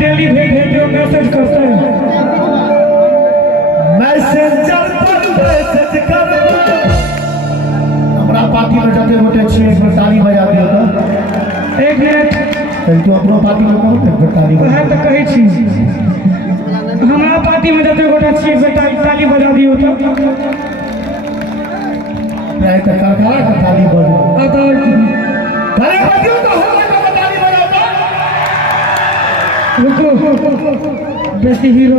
Daily भेजो message करते हैं मैसेंजर पर मैसेज कर हमरा पार्टी में जाते होते छी एक बार ताली बजा दियो तो एक मिनट तू अपनो पार्टी में कहो एक बार ताली वह तो कही छी हमरा पार्टी में जाते होते छी एक बार ताली बजा दियो तो मैं तो सरकार का ताली बजा अगर ताली बजाओ तो हमरा का ताली बजाओ रुको बेसी हीरो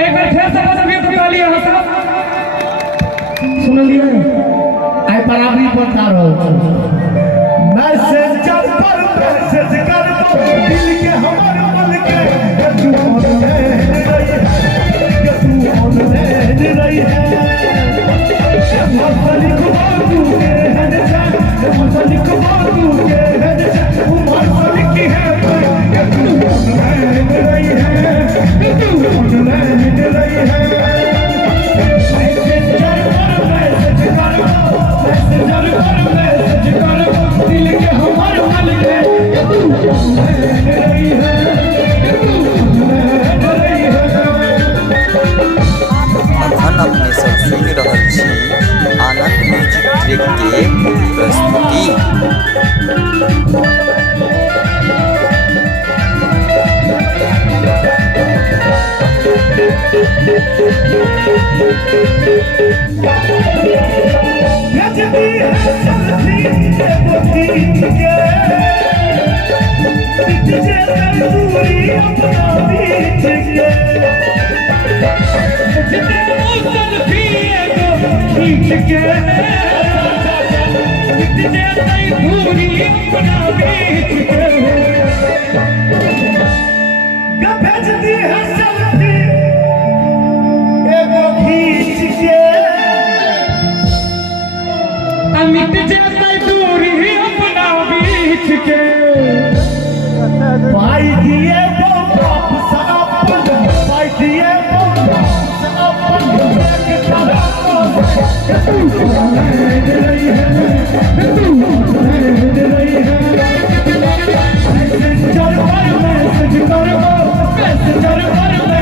एक बार फिर से बजाबियो तो ताली यहाँ से सुन लिया आई बराबरी बता रहा हूँ मैसेंजर पर मैसेज कर दिल के हमारे मन के तू ऑनलाइन रही है मसली को तू के है मसली को तू के है मसली की है तू ऑनलाइन रही है तू ऑनलाइन रही है अखन अपने सब सुनि रहल छी आनंद म्यूजिक ट्रैक के प्रस्तुति। मिट जाए दूरी अपना बीच के भाई दिए भाई दिए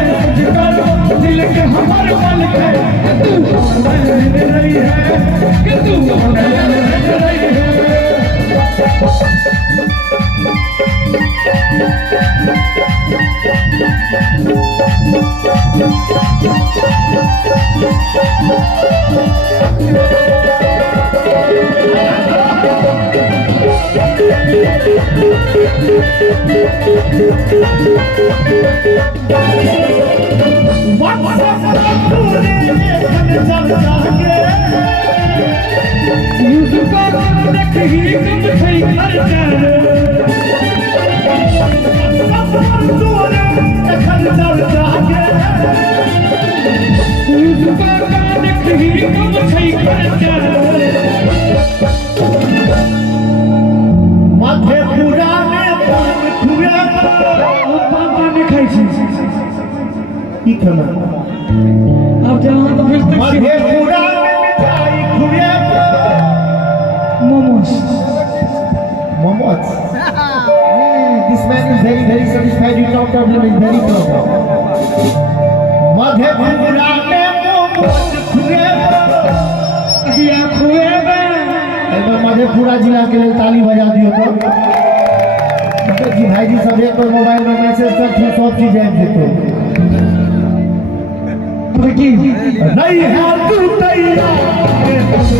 दिल के हमारे मन के तू रही है कि तू रही है अब जहाँ तो फिर मधेपुरा में मिठाई खुए momos Momos. This man is very satisfied. No problem. Is very problem. Madhepura में मोमोस खुए किया खुए मधेपुरा जिला के लिए ताली बजा दियो तो जी भाई जी सब एक बार मोबाइल में मैसेज कर सब चीज है तो नहीं है तू तैयार